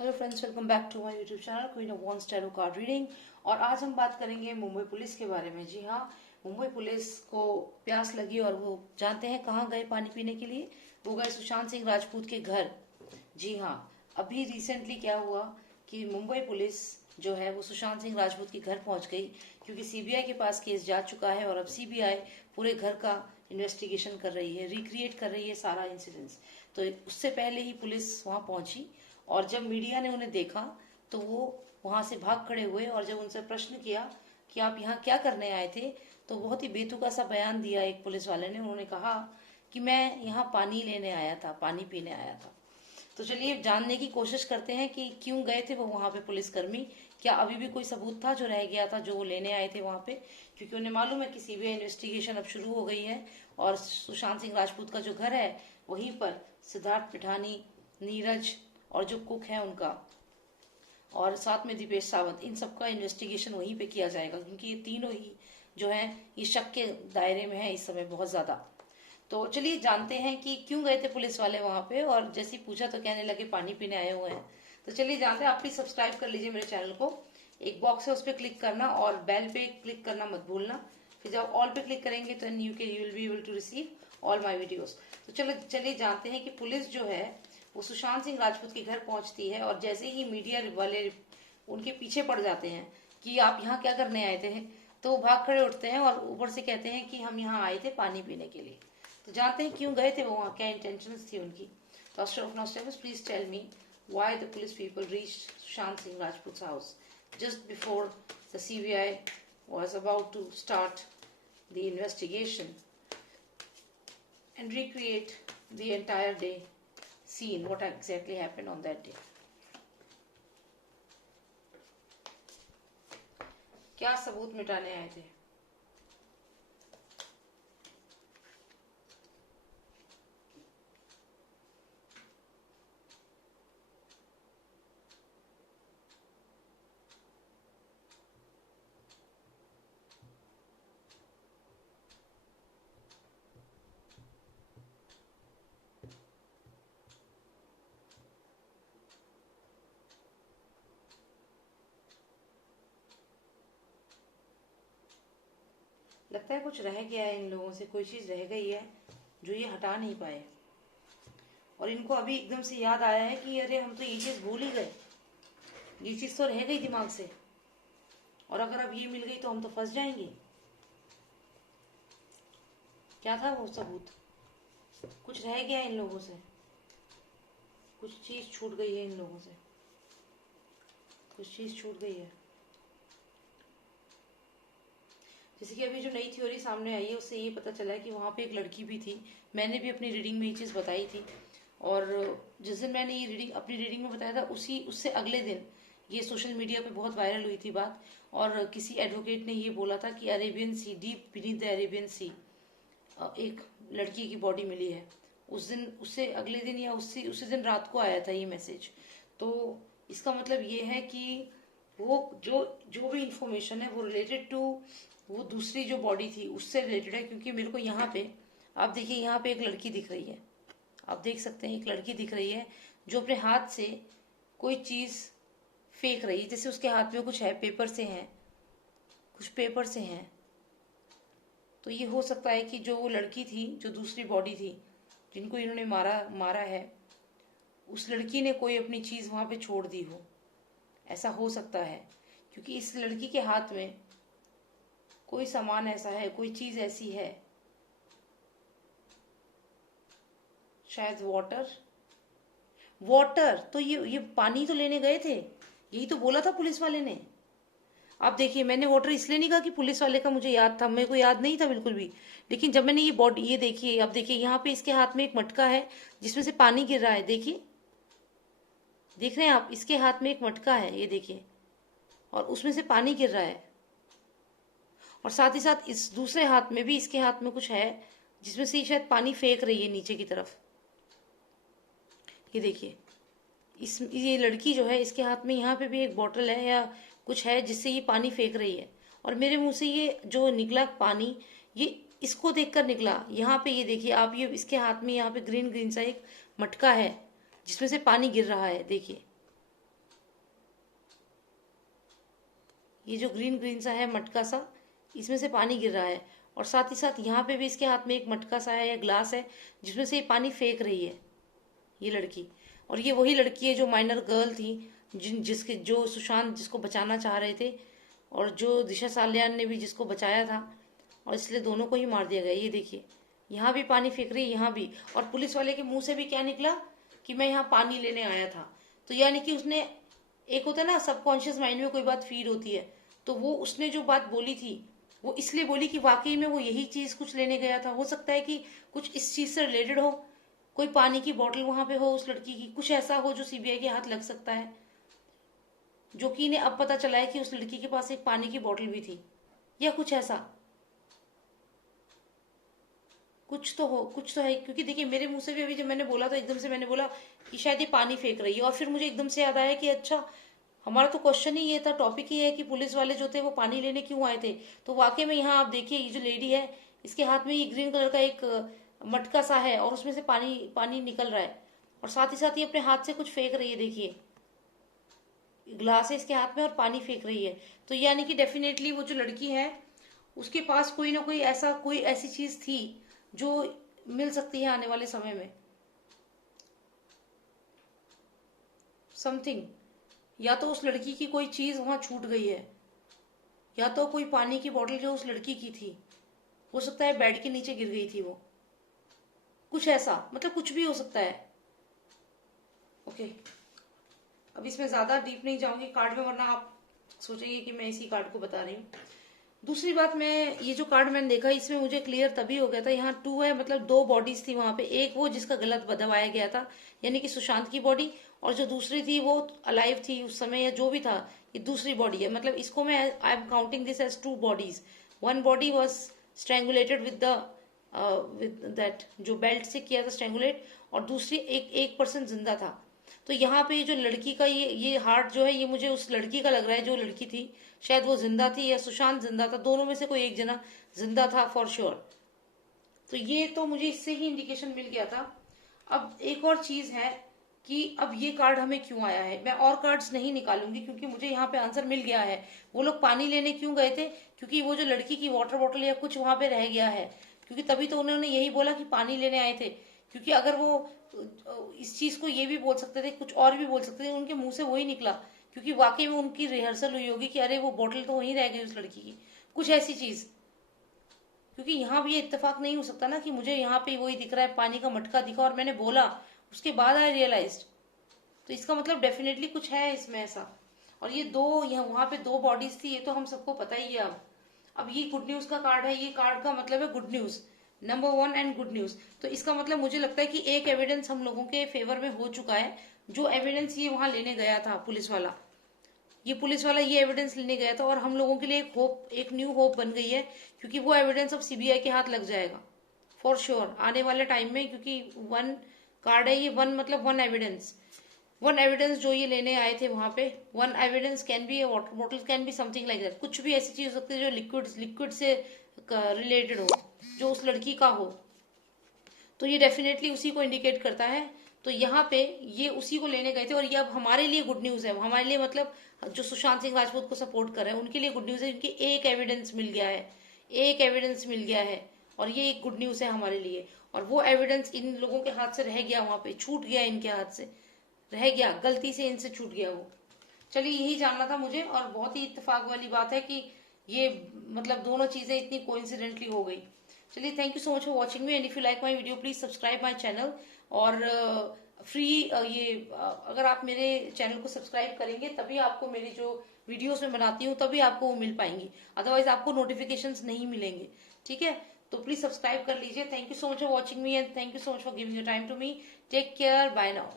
Hello friends, welcome back to my YouTube channel queen of wands tarot card reading. और आज हम बात करेंगे मुंबई पुलिस के बारे में। जी हाँ, मुंबई पुलिस को प्यास लगी और वो जानते हैं कहाँ गए पानी पीने के लिए। वो गए सुशांत सिंह राजपूत के घर। जी हाँ, अभी रिसेंटली क्या हुआ कि मुंबई पुलिस जो है वो सुशांत सिंह राजपूत के घर पहुंच गई, क्योंकि सीबीआई के पास केस जा चुका है और अब सीबीआई पूरे घर का इन्वेस्टिगेशन कर रही है, रिक्रिएट कर रही है सारा इंसिडेंट्स। तो उससे पहले ही पुलिस वहां पहुंची और जब मीडिया ने उन्हें देखा तो वो वहां से भाग खड़े हुए। और जब उनसे प्रश्न किया कि आप यहाँ क्या करने आए थे, तो बहुत ही बेतुका सा बयान दिया एक पुलिस वाले ने। उन्होंने कहा कि मैं यहाँ पानी लेने आया था, पानी पीने आया था। तो चलिए जानने की कोशिश करते हैं कि क्यों गए थे वो वहां पे पुलिसकर्मी। क्या अभी भी कोई सबूत था जो रह गया था जो वो लेने आए थे वहां पे, क्योंकि उन्हें मालूम है कि सीबीआई इन्वेस्टिगेशन अब शुरू हो गई है। और सुशांत सिंह राजपूत का जो घर है वहीं पर सिद्धार्थ पिठानी, नीरज और जो कुक है उनका, और साथ में दीपेश सावंत, इन सबका इन्वेस्टिगेशन वहीं पे किया जाएगा, क्योंकि ये तीनों ही जो है ये शक के दायरे में है इस समय बहुत ज्यादा। तो चलिए जानते हैं कि क्यों गए थे पुलिस वाले वहां पे। और जैसे ही पूछा तो कहने लगे पानी पीने आए हुए हैं। तो चलिए जानते हैं। आप प्लीज सब्सक्राइब कर लीजिए मेरे चैनल को। एक बॉक्स है, उस पर क्लिक करना और बेल पे क्लिक करना मत भूलना। फिर जब ऑल पे क्लिक करेंगे तो you will be able to receive all my videos. तो चलो चलिए जानते हैं कि पुलिस जो है वो सुशांत सिंह राजपूत के घर पहुंचती है और जैसे ही मीडिया वाले उनके पीछे पड़ जाते हैं कि आप यहाँ क्या करने आए थे, तो वो भाग खड़े उठते हैं और ऊपर से कहते हैं कि हम यहाँ आए थे पानी पीने के लिए। तो जानते हैं क्यों गए थे वो वहाँ, क्या इंटेंशंस थी उनकी। तो please tell me why the police people reached Sushant Singh Rajput's house just before the CBI was about to start the investigation and recreate the entire day scene, what exactly happened on that day. क्या सबूत मिटाने आए थे? लगता है कुछ रह गया है इन लोगों से, कोई चीज रह गई है जो ये हटा नहीं पाए। और इनको अभी एकदम से याद आया है कि अरे हम तो ये चीज भूल ही गए, ये चीज तो रह गई दिमाग से, और अगर अब ये मिल गई तो हम तो फंस जाएंगे। क्या था वो सबूत? कुछ रह गया इन लोगों से, कुछ चीज छूट गई है इन लोगों से, कुछ चीज छूट गई है। जैसे कि अभी जो नई थ्योरी सामने आई है उससे ये पता चला है कि वहां पे एक लड़की भी थी। मैंने भी अपनी रीडिंग में ये चीज बताई थी। और जिस दिन मैंने ये रीडिंग अपनी रीडिंग में बताया था उससे अगले दिन ये सोशल मीडिया पे बहुत वायरल हुई थी बात। और किसी एडवोकेट ने ये बोला था कि Arabian sea, deep beneath the Arabian sea एक लड़की की बॉडी मिली है। उस दिन, उससे अगले दिन या उसी दिन रात को आया था ये मैसेज। तो इसका मतलब ये है कि वो जो जो भी इंफॉर्मेशन है वो रिलेटेड टू वो दूसरी जो बॉडी थी उससे रिलेटेड है। क्योंकि मेरे को यहाँ पे आप देखिए, यहाँ पे एक लड़की दिख रही है, आप देख सकते हैं एक लड़की दिख रही है जो अपने हाथ से कोई चीज फेंक रही है। जैसे उसके हाथ में कुछ है, पेपर से है, कुछ पेपर से है। तो ये हो सकता है कि जो वो लड़की थी, जो दूसरी बॉडी थी जिनको इन्होंने मारा है, उस लड़की ने कोई अपनी चीज वहां पे छोड़ दी हो। ऐसा हो सकता है क्योंकि इस लड़की के हाथ में कोई सामान ऐसा है, कोई चीज ऐसी है, शायद वाटर। वाटर तो ये पानी तो लेने गए थे, यही तो बोला था पुलिस वाले ने। आप देखिए, मैंने वाटर इसलिए नहीं कहा कि पुलिस वाले का मुझे याद था, मेरे को याद नहीं था बिल्कुल भी। लेकिन जब मैंने ये बॉडी, ये देखिए, आप देखिए यहाँ पे इसके हाथ में एक मटका है जिसमें से पानी गिर रहा है। देखिए, देख रहे हैं आप, इसके हाथ में एक मटका है, ये देखिए, और उसमें से पानी गिर रहा है। और साथ ही साथ इस दूसरे हाथ में भी, इसके हाथ में कुछ है जिसमें से शायद पानी फेंक रही है नीचे की तरफ। ये देखिए, ये लड़की जो है इसके हाथ में यहाँ पे भी एक बॉटल है या कुछ है जिससे ये पानी फेंक रही है। और मेरे मुंह से ये जो निकला पानी, ये इसको देखकर निकला। यहाँ पे ये देखिए आप, ये इसके हाथ में यहाँ पे ग्रीन ग्रीन सा एक मटका है जिसमें से पानी गिर रहा है। देखिए, ये जो ग्रीन ग्रीन सा है मटका सा, इसमें से पानी गिर रहा है, और साथ ही साथ यहाँ पे भी इसके हाथ में एक मटका सा है या ग्लास है जिसमें से ये पानी फेंक रही है ये लड़की। और ये वही लड़की है जो माइनर गर्ल थी, जो सुशांत जिसको बचाना चाह रहे थे, और जो दिशा सालियान ने भी जिसको बचाया था, और इसलिए दोनों को ही मार दिया गया। ये देखिए यहाँ भी पानी फेंक रही है, यहाँ भी। और पुलिस वाले के मुंह से भी क्या निकला कि मैं यहाँ पानी लेने आया था। तो यानी कि उसने, एक होता है ना सबकॉन्शियस माइंड में कोई बात फीड होती है, तो वो उसने जो बात बोली थी वो इसलिए बोली कि वाकई में वो यही चीज कुछ लेने गया था। हो सकता है कि कुछ इस चीज से रिलेटेड हो, कोई पानी की बोतल वहां पे हो उस लड़की की, कुछ ऐसा हो जो सीबीआई के हाथ लग सकता है, जो कि इन्हें अब पता चला है कि उस लड़की के पास एक पानी की बोतल भी थी, या कुछ ऐसा कुछ तो हो, कुछ तो है। क्योंकि देखिए मेरे मुंह से भी अभी जब मैंने बोला तो एकदम से मैंने बोला कि शायद ये पानी फेंक रही है, और फिर मुझे एकदम से याद आया कि अच्छा हमारा तो क्वेश्चन ही ये था, टॉपिक ही है कि पुलिस वाले जो थे वो पानी लेने क्यों आए थे। तो वाकई में यहाँ आप देखिए ये जो लेडी है इसके हाथ में ये ग्रीन कलर का एक मटका सा है, और उसमें से पानी पानी निकल रहा है, और साथ ही साथ ये अपने हाथ से कुछ फेंक रही है। देखिए ग्लास है इसके हाथ में और पानी फेंक रही है। तो यानी कि डेफिनेटली वो जो लड़की है उसके पास कोई ना कोई ऐसा, कोई ऐसी चीज थी जो मिल सकती है आने वाले समय में, समथिंग। या तो उस लड़की की कोई चीज वहां छूट गई है, या तो कोई पानी की बोतल जो उस लड़की की थी, हो सकता है बेड के नीचे गिर गई थी वो, कुछ ऐसा, मतलब कुछ भी हो सकता है। ओके, अब इसमें ज्यादा डीप नहीं जाऊंगी कार्ड में, वरना आप सोचेंगे कि मैं इसी कार्ड को बता रही हूँ। दूसरी बात, मैं ये जो कार्ड मैंने देखा इसमें मुझे क्लियर तभी हो गया था, यहाँ 2 है, मतलब 2 बॉडीज थी वहां पे। एक वो जिसका गलत दबाया गया था, यानी कि सुशांत की बॉडी, और जो दूसरी थी वो अलाइव थी उस समय या जो भी था, ये दूसरी बॉडी है। मतलब इसको मैं, I am counting this as 2 bodies. One body was strangulated with that, जो बेल्ट से किया था स्ट्रेंगुलेट, और दूसरी एक पर्सन जिंदा था। तो यहाँ पे जो लड़की का ये हार्ट जो है ये मुझे उस लड़की का लग रहा है, जो लड़की थी शायद वो जिंदा थी या सुशांत जिंदा था, दोनों में से कोई एक जना जिंदा था फॉर श्योर। तो ये तो मुझे इससे ही इंडिकेशन मिल गया था। अब एक और चीज है कि अब ये कार्ड हमें क्यों आया है। मैं और कार्ड्स नहीं निकालूंगी क्योंकि मुझे यहाँ पे आंसर मिल गया है। वो लोग पानी लेने क्यों गए थे, क्योंकि वो जो लड़की की वाटर बॉटल या कुछ वहां पे रह गया है, क्योंकि तभी तो उन्होंने यही बोला कि पानी लेने आए थे। क्योंकि अगर वो इस चीज को ये भी बोल सकते थे, कुछ और भी बोल सकते थे, उनके मुंह से वही निकला, क्योंकि वाकई में उनकी रिहर्सल हुई होगी कि अरे वो बोतल तो वहीं रह गई उस लड़की की, कुछ ऐसी चीज। क्योंकि यहाँ भी ये इत्तेफाक नहीं हो सकता ना कि मुझे यहाँ पे वही दिख रहा है, पानी का मटका दिखा और मैंने बोला, उसके बाद आई रियलाइज। तो इसका मतलब डेफिनेटली कुछ है इसमें ऐसा। और ये यहाँ वहां पे 2 बॉडीज थी, ये तो हम सबको पता ही है। अब ये गुड न्यूज का कार्ड है, ये कार्ड का मतलब है good news, number 1 and good news. तो इसका मतलब मुझे लगता है कि एक एविडेंस हम लोगों के फेवर में हो चुका है। जो एविडेंस ये वहां लेने गया था पुलिस वाला, ये एविडेंस लेने गया था, और हम लोगों के लिए एक होप, एक न्यू होप बन गई है, क्योंकि वो एविडेंस अब सीबीआई के हाथ लग जाएगा फॉर श्योर आने वाले टाइम में। क्योंकि 1 कार्ड है ये, 1 मतलब 1 एविडेंस, 1 एविडेंस जो ये लेने आए थे वहां पे। 1 evidence can be water bottle, can be something like that, कुछ भी ऐसी चीज हो सकती है जो लिक्विड से रिलेटेड हो, जो उस लड़की का हो। तो ये डेफिनेटली उसी को इंडिकेट करता है। तो यहाँ पे ये उसी को लेने गए थे, और ये अब हमारे लिए गुड न्यूज है। हमारे लिए मतलब जो सुशांत सिंह राजपूत को सपोर्ट कर रहे हैं उनके लिए गुड न्यूज है, क्योंकि एक एविडेंस मिल गया है, एक एविडेंस मिल गया है, और ये एक गुड न्यूज है हमारे लिए। और वो एविडेंस इन लोगों के हाथ से रह गया, वहां पे छूट गया, इनके हाथ से रह गया, गलती से इनसे छूट गया वो। चलिए यही जानना था मुझे, और बहुत ही इत्तेफाक वाली बात है कि ये मतलब दोनों चीजें इतनी कोइंसिडेंटली हो गई। चलिए, thank you so much for watching me, and if you like my video please subscribe my channel. और अगर आप मेरे चैनल को सब्सक्राइब करेंगे तभी आपको मेरी जो वीडियोस में बनाती हूँ तभी आपको वो मिल पाएंगी, अदरवाइज आपको नोटिफिकेशंस नहीं मिलेंगे। ठीक है, तो प्लीज सब्सक्राइब कर लीजिए। Thank you so much for watching me, and thank you so much for giving your time to me. Take care, bye now.